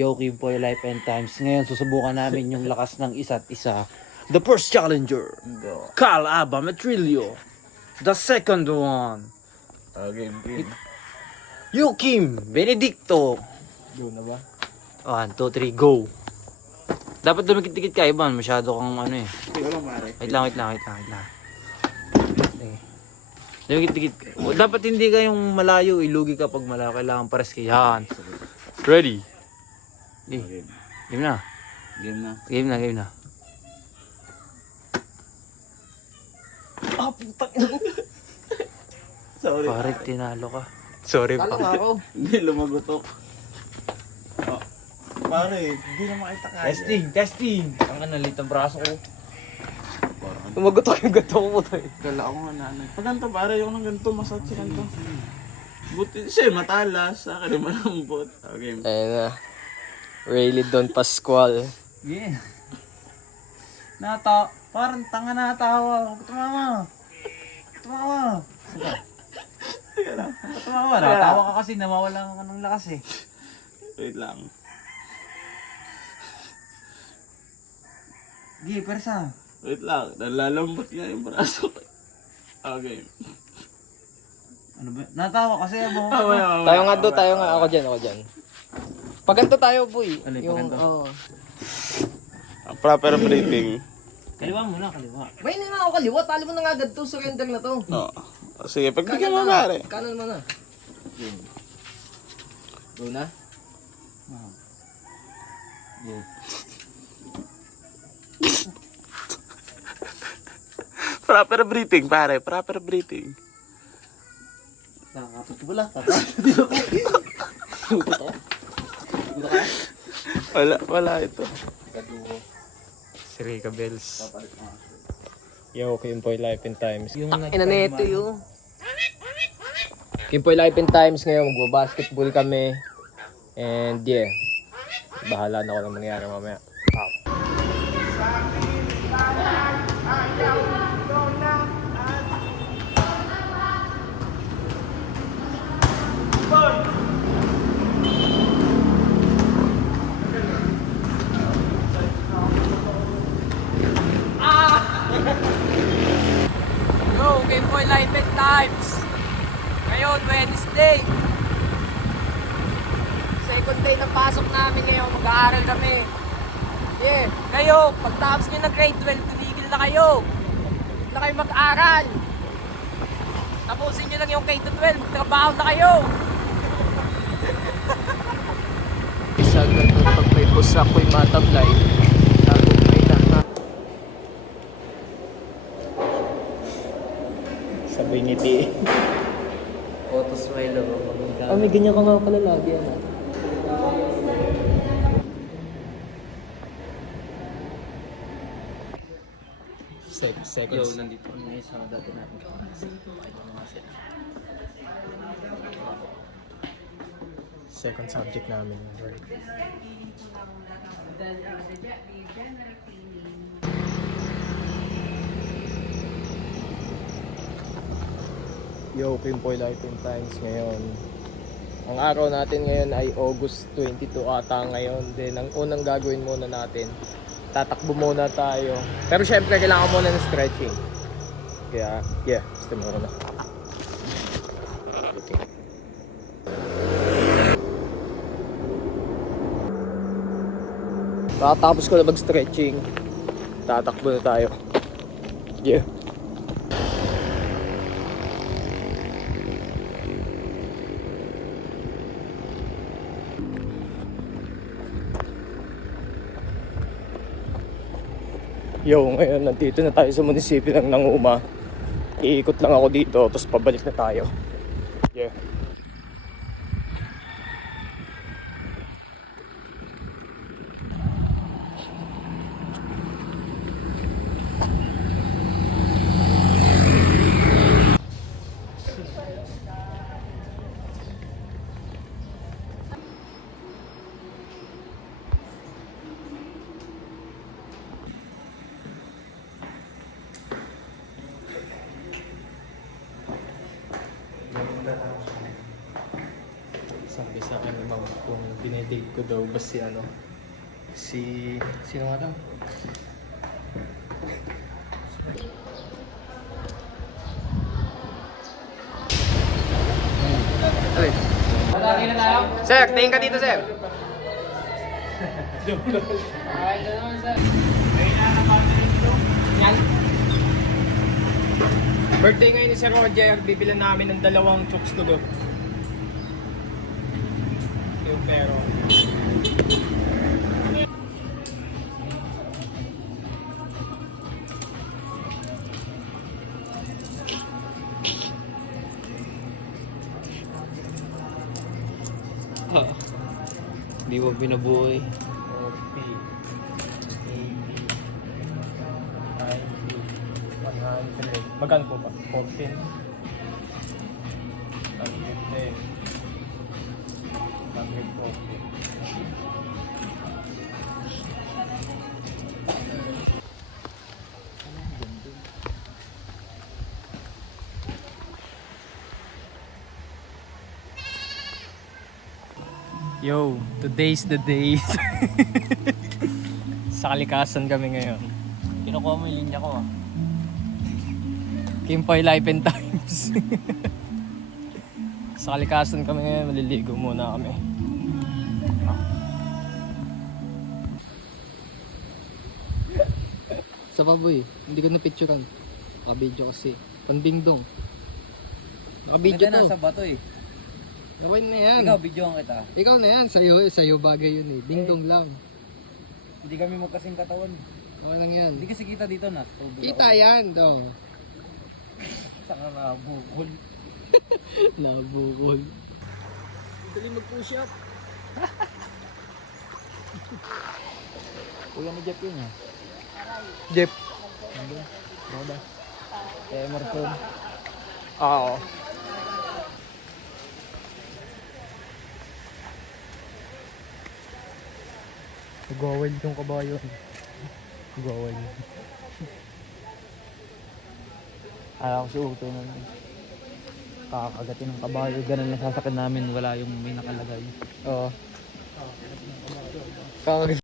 Yo, Kim Poy Life and Times. Ngayon, susubukan namin yung lakas ng isa't isa. The first challenger, Carl Abba Metrilio. The second one, Game. you, Kim Benedicto. Go na ba? 1, 2, 3, go. Dapat dumikit-dikit ka, Iban. Masyado kang ano eh. Hindi ko lang pare. Wait lang. Okay. Dumikit-dikit. Dapat hindi kayong malayo. Ilugi ka pag malayo. Kailangan pares kayo. Yan. Ready? Okay. Game na. Game na. Ah, putang ina. Sorry. Pare, tinalo ka. Sorry pa. Talo nga ako. Hindi, lumagutok. Oh. Pare, hindi na makita kaya. Testing. Ang nalit ang braso ko. Tumagotok yung gato ko po tayo. Kala ako nga nanay. Pag ganito pare, yung nang ganito, masat si ganito. Buti siya, matalas. Sa akin, malambot. Okay. Ayun na. Really Don Pascual. Yeah. Parang tanga natawa. Tumawa. Tumawa. Natawa ka kasi nawawalan ka ng lakas eh. Wait lang. Gi, persa. Wait lang. Nalalambot nga yung braso ko. Okay. Ano ba? Natawa kasi mo. Tayo nga do, tayo nga. Ako dyan. Paganto tayo, boy. Alay, Yung, paganto? oo. Proper breathing. Kaliwa muna. May hindi na ako kaliwa. Tali mo na nga agad to. Surrender na to. Oo. Sige, pagbigyan mo pare. Kanan mo na. Go na? Proper breathing pare, proper breathing. Nakakatutubula ka. Wala ito. Si Rica Bells. Yo, Kimpoy Life and Times. Yung Ina neto yun. Kimpoy Life and Times ngayon. Magbabasketball kami. And yeah. Bahala na ako ng mangyari mamaya. Yo, Kimpoy Life and Times. Ngayon, Wednesday. Second day ng pasok namin ngayon. Mag-aaral kami. Yeah. Kayo, pagtapos nyo ng grade 12, tumigil na kayo. Huwag na kayo mag-aaral. Tapusin nyo lang yung K-12. Trabaho na kayo. Isa ganito pag may busak ko'y matablay. Tagumpay na. Sabay ngiti. Auto smile ako. May ganyan ka nga pala lagi. Ano? Yo, Seconds. nandito kami sa dati natin kaklase. Pakita mo nga sila. Second subject namin. Right? Yo, Kimpoy Life and Times ngayon. Ang araw natin ngayon ay August 22 ata ngayon. Then ang unang gagawin muna natin, tatakbo muna tayo. Pero syempre kailangan muna ng stretching. Kaya, yeah, gusto mo na. Tapos ko na mag-stretching. Tatakbo na tayo. Yeah. Yo, ngayon nandito na tayo sa munisipyo ng Nanguma. Iikot lang ako dito, tapos pabalik na tayo. Yeah. Dinedate ko daw ba si ano? Sino nga daw? Sir, tingin ka dito, sir. Birthday ngayon ni Sir Roger, bibilan namin ng 2 chokes to go. Yung pero. Hindi mo binabuhay. 40, 80, 90, 100. Magkano po ba? 14. 110. 140. Yo, today's the day. Sa kalikasan kami ngayon. Kinukuha mo yung linya ko ah. Kimpoy Life and Times. Sa kalikasan kami ngayon, maliligo muna kami. Sa boy, hindi ko na-picturean. Naka-video kasi. Pandingdong. Naka-video to. Nasa bato eh. Gawin na yan. Ikaw, videoan kita. Ikaw na yan. Sa'yo bagay yun eh. Dingdong lang. Hindi kami magkasing katawan. Okay lang yan. Hindi kasi kita dito na. Kita yan. Do. Saka na bukol. Nabukol. Dali mag-push up. Kuya ni Jeff yun ah. Jeff. Roda. Emerson. Oo. Nag-wild yung kabayo. Nag-wild. Akala ko si Uto na kakagatin ng kabayo. Ganun lang sasakyan namin. Wala yung may nakalagay. Oo. Kakagatin.